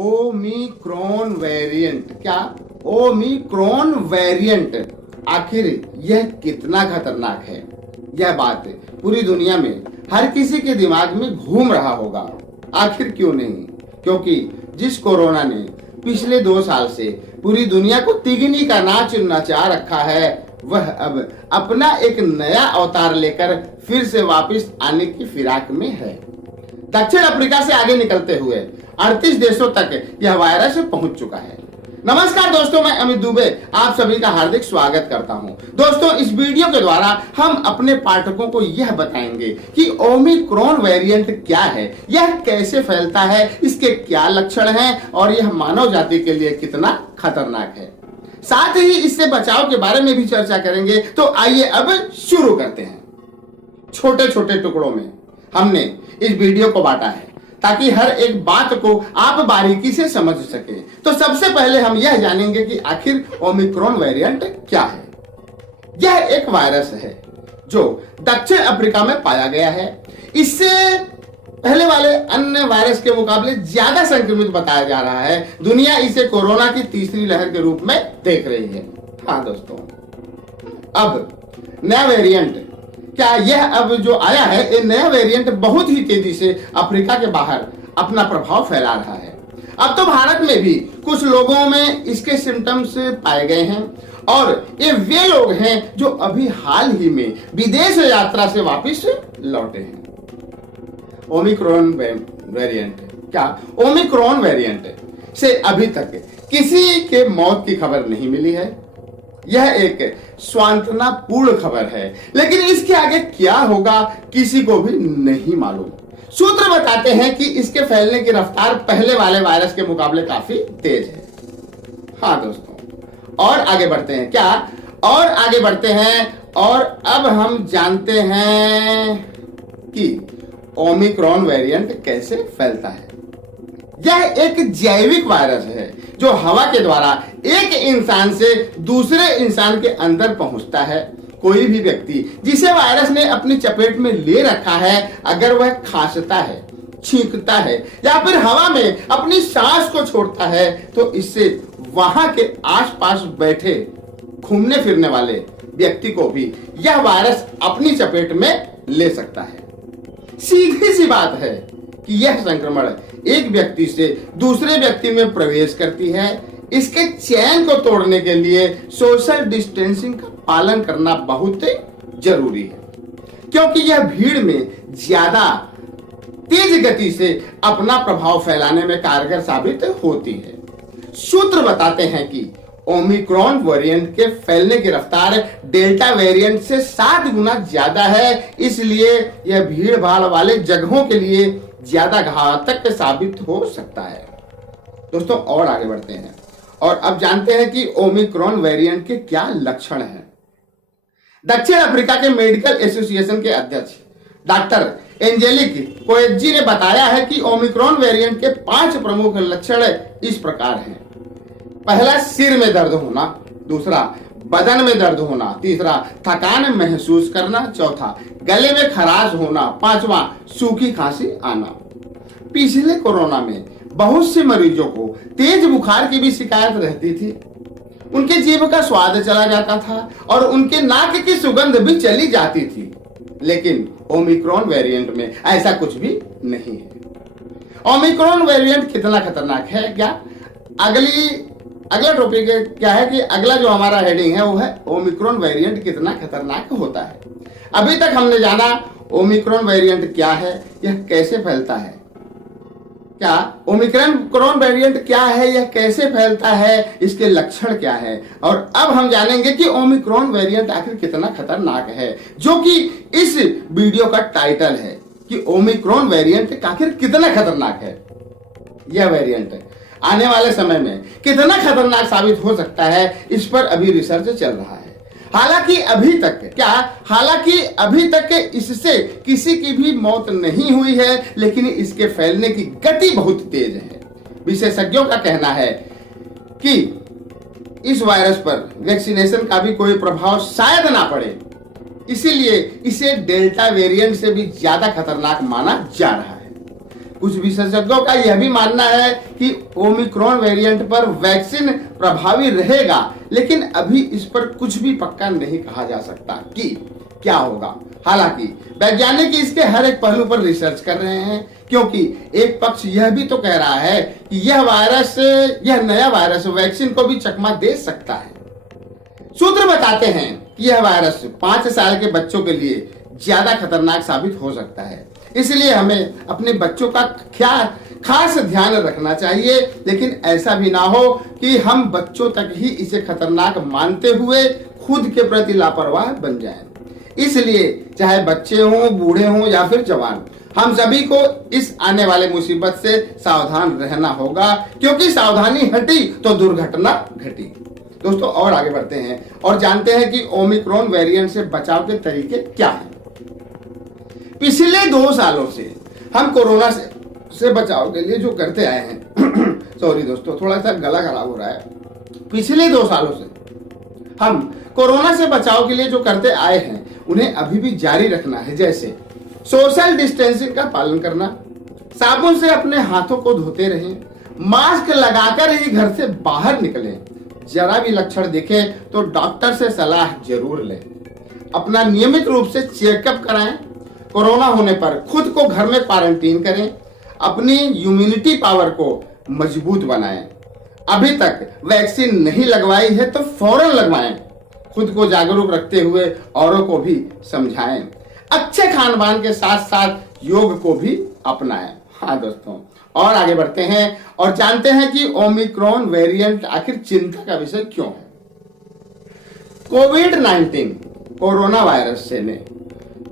Omicron variant, क्या Omicron variant आखिर यह कितना खतरनाक है? यह बात पूरी दुनिया में हर किसी के दिमाग में घूम रहा होगा। आखिर क्यों नहीं? क्योंकि जिस कोरोना ने पिछले 2 साल से पूरी दुनिया को तिगनी का नाच नचा रखा है, वह अब अपना एक नया अवतार लेकर फिर से वापस आने की फिराक में है। दक्षिण अफ्रीका से आगे निकलते हुए 38 देशों तक यह वायरस पहुंच चुका है। नमस्कार दोस्तों, मैं अमित दुबे आप सभी का हार्दिक स्वागत करता हूं। दोस्तों, इस वीडियो के द्वारा हम अपने पाठकों को यह बताएंगे कि ओमिक्रॉन वेरिएंट क्या है, यह कैसे फैलता है, इसके क्या लक्षण हैं और यह मानव जाति के लिए कितना खतरनाक है। साथ ही इससे बचाव के बारे में भी चर्चा करेंगे। तो आइए अब शुरू करते हैं। छोटे छोटे टुकड़ों में हमने इस वीडियो को बांटा है ताकि हर एक बात को आप बारीकी से समझ सके। तो सबसे पहले हम यह जानेंगे कि आखिर ओमिक्रॉन वेरिएंट क्या है। यह एक वायरस है जो दक्षिण अफ्रीका में पाया गया है। इससे पहले वाले अन्य वायरस के मुकाबले ज्यादा संक्रमित बताया जा रहा है। दुनिया इसे कोरोना की तीसरी लहर के रूप में देख रही है। हाँ दोस्तों, अब नया वेरिएंट, क्या यह अब जो आया है, ये नया वेरिएंट बहुत ही तेजी से अफ्रीका के बाहर अपना प्रभाव फैला रहा है। अब तो भारत में भी कुछ लोगों में इसके सिम्टम्स पाए गए हैं और ये वे लोग हैं जो अभी हाल ही में विदेश यात्रा से वापस लौटे हैं। ओमिक्रॉन वेरिएंट, क्या ओमिक्रॉन वेरिएंट से अभी तक किसी के मौत की खबर नहीं मिली है। यह एक सांत्वनापूर्ण खबर है, लेकिन इसके आगे क्या होगा किसी को भी नहीं मालूम। सूत्र बताते हैं कि इसके फैलने की रफ्तार पहले वाले वायरस के मुकाबले काफी तेज है। हाँ दोस्तों, और आगे बढ़ते हैं। क्या और आगे बढ़ते हैं और अब हम जानते हैं कि ओमिक्रॉन वेरिएंट कैसे फैलता है। यह एक जैविक वायरस है जो हवा के द्वारा एक इंसान से दूसरे इंसान के अंदर पहुंचता है। कोई भी व्यक्ति जिसे वायरस ने अपनी चपेट में ले रखा है, अगर वह खांसता है, छींकता है या फिर हवा में अपनी सांस को छोड़ता है, तो इससे वहां के आसपास बैठे घूमने फिरने वाले व्यक्ति को भी यह वायरस अपनी चपेट में ले सकता है। सीधी सी बात है कि यह संक्रमण एक व्यक्ति से दूसरे व्यक्ति में प्रवेश करती है। इसके चैन को तोड़ने के लिए सोशल डिस्टेंसिंग का पालन करना बहुत जरूरी है, क्योंकि यह भीड़ में ज्यादा तेज गति से अपना प्रभाव फैलाने में कारगर साबित होती है। सूत्र बताते हैं कि ओमिक्रॉन वेरिएंट के फैलने की रफ्तार डेल्टा वेरिएंट से 7 गुना ज्यादा है, इसलिए यह भीड़ भाड़ वाले जगहों के लिए ज्यादा घातक साबित हो सकता है। दोस्तों, और आगे बढ़ते हैं और अब जानते हैं कि ओमिक्रॉन वेरिएंट के क्या लक्षण हैं। दक्षिण अफ्रीका के मेडिकल एसोसिएशन के अध्यक्ष डॉक्टर एंजेलिक कोएजी ने बताया है कि ओमिक्रॉन वेरिएंट के 5 प्रमुख लक्षण इस प्रकार हैं। पहला, सिर में दर्द होना। दूसरा, बदन में दर्द होना। तीसरा, थकान महसूस करना। चौथा, गले में खराश होना। पांचवा, सूखी खांसी आना। पिछले कोरोना में बहुत से मरीजों को तेज बुखार की भी शिकायत रहती थी। उनके जीभ का स्वाद चला जाता था और उनके नाक की सुगंध भी चली जाती थी, लेकिन ओमिक्रॉन वेरिएंट में ऐसा कुछ भी नहीं है। ओमिक्रॉन वेरिएंट कितना खतरनाक है, क्या अगला टॉपिक क्या है कि अगला जो हमारा हेडिंग है वो है ओमिक्रॉन वेरिएंट कितना खतरनाक होता है। अभी तक हमने जाना ओमिक्रॉन वेरिएंट क्या है, यह कैसे फैलता है। क्या ओमिक्रॉन वेरिएंट क्या है, यह कैसे फैलता है, इसके लक्षण क्या है, और अब हम जानेंगे कि ओमिक्रॉन वेरिएंट आखिर कितना खतरनाक है, जो कि इस वीडियो का टाइटल है कि ओमिक्रॉन वेरिएंट आखिर कितना खतरनाक है। यह वेरिएंट आने वाले समय में कितना खतरनाक साबित हो सकता है, इस पर अभी रिसर्च चल रहा है। हालांकि अभी तक इससे किसी की भी मौत नहीं हुई है, लेकिन इसके फैलने की गति बहुत तेज है। विशेषज्ञों का कहना है कि इस वायरस पर वैक्सीनेशन का भी कोई प्रभाव शायद ना पड़े, इसीलिए इसे डेल्टा वेरिएंट से भी ज्यादा खतरनाक माना जा रहा है। कुछ विशेषज्ञों का यह भी मानना है कि ओमिक्रॉन वेरिएंट पर वैक्सीन प्रभावी रहेगा, लेकिन अभी इस पर कुछ भी पक्का नहीं कहा जा सकता कि क्या होगा। हालांकि वैज्ञानिक इसके हर एक पहलू पर रिसर्च कर रहे हैं, क्योंकि एक पक्ष यह भी तो कह रहा है कि यह नया वायरस वैक्सीन को भी चकमा दे सकता है। सूत्र बताते हैं कि यह वायरस 5 साल के बच्चों के लिए ज्यादा खतरनाक साबित हो सकता है, इसलिए हमें अपने बच्चों का खास ध्यान रखना चाहिए। लेकिन ऐसा भी ना हो कि हम बच्चों तक ही इसे खतरनाक मानते हुए खुद के प्रति लापरवाह बन जाएं। इसलिए चाहे बच्चे हों, बूढ़े हों या फिर जवान, हम सभी को इस आने वाले मुसीबत से सावधान रहना होगा, क्योंकि सावधानी हटी तो दुर्घटना घटी। दोस्तों और आगे बढ़ते हैं और जानते हैं कि ओमिक्रॉन वेरिएंट से बचाव के तरीके क्या हैं। पिछले 2 सालों से हम कोरोना से बचाव के लिए जो करते आए हैं सॉरी दोस्तों, थोड़ा सा गला खराब हो रहा है। पिछले 2 सालों से हम कोरोना से बचाव के लिए जो करते आए हैं उन्हें अभी भी जारी रखना है, जैसे सोशल डिस्टेंसिंग का पालन करना, साबुन से अपने हाथों को धोते रहें, मास्क लगाकर ही घर से बाहर निकलें, जरा भी लक्षण दिखे तो डॉक्टर से सलाह जरूर लें, अपना नियमित रूप से चेकअप कराएं, कोरोना होने पर खुद को घर में क्वारंटीन करें, अपनी इम्यूनिटी पावर को मजबूत बनाएं। अभी तक वैक्सीन नहीं लगवाई है तो फौरन लगवाएं, खुद को जागरूक रखते हुए औरों को भी समझाएं, अच्छे खान पान के साथ साथ योग को भी अपनाएं। हाँ दोस्तों और आगे बढ़ते हैं और जानते हैं कि ओमिक्रॉन वेरिएंट आखिर चिंता का विषय क्यों है। कोविड-19 कोरोना वायरस से ने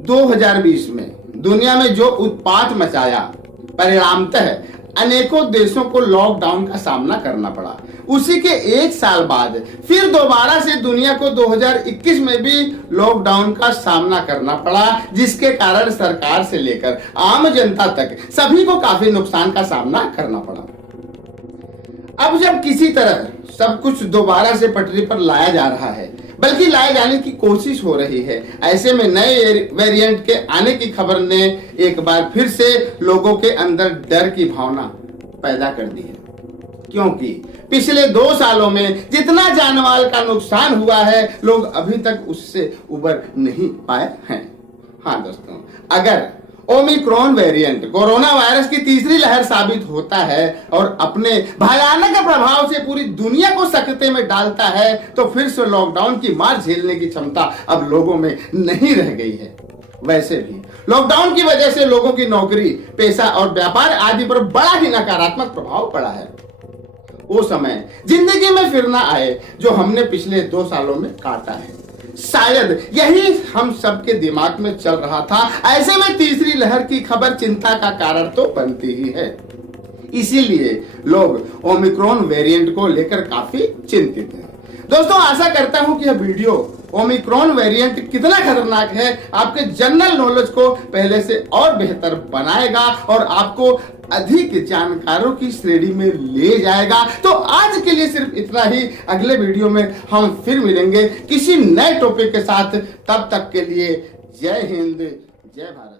2020 में दुनिया में जो उत्पात मचाया, परिणामतः अनेकों देशों को लॉकडाउन का सामना करना पड़ा। उसी के 1 साल बाद फिर दोबारा से दुनिया को 2021 में भी लॉकडाउन का सामना करना पड़ा, जिसके कारण सरकार से लेकर आम जनता तक सभी को काफी नुकसान का सामना करना पड़ा। अब जब किसी तरह सब कुछ दोबारा से पटरी पर लाया जा रहा है, बल्कि लाए जाने की कोशिश हो रही है, ऐसे में नए वेरिएंट के आने की खबर ने एक बार फिर से लोगों के अंदर डर की भावना पैदा कर दी है, क्योंकि पिछले 2 सालों में जितना जानमाल का नुकसान हुआ है, लोग अभी तक उससे उबर नहीं पाए हैं। हाँ दोस्तों, अगर ओमिक्रॉन वेरिएंट कोरोना वायरस की तीसरी लहर साबित होता है और अपने भयानक प्रभाव से पूरी दुनिया को सकते में डालता है, तो फिर से लॉकडाउन की मार झेलने की क्षमता अब लोगों में नहीं रह गई है। वैसे भी लॉकडाउन की वजह से लोगों की नौकरी, पैसा और व्यापार आदि पर बड़ा ही नकारात्मक प्रभाव पड़ा है। वो समय जिंदगी में फिर ना आए जो हमने पिछले 2 सालों में काटा है। शायद यही हम सबके दिमाग में चल रहा था। ऐसे में तीसरी लहर की खबर चिंता का कारण तो बनती ही है। इसीलिए लोग ओमिक्रॉन वेरिएंट को लेकर काफी चिंतित हैं। दोस्तों आशा करता हूं कि यह वीडियो ओमिक्रॉन वेरिएंट कितना खतरनाक है आपके जनरल नॉलेज को पहले से और बेहतर बनाएगा और आपको अधिक जानकारों की श्रेणी में ले जाएगा। तो आज के लिए सिर्फ इतना ही। अगले वीडियो में हम फिर मिलेंगे किसी नए टॉपिक के साथ। तब तक के लिए जय हिंद, जय भारत।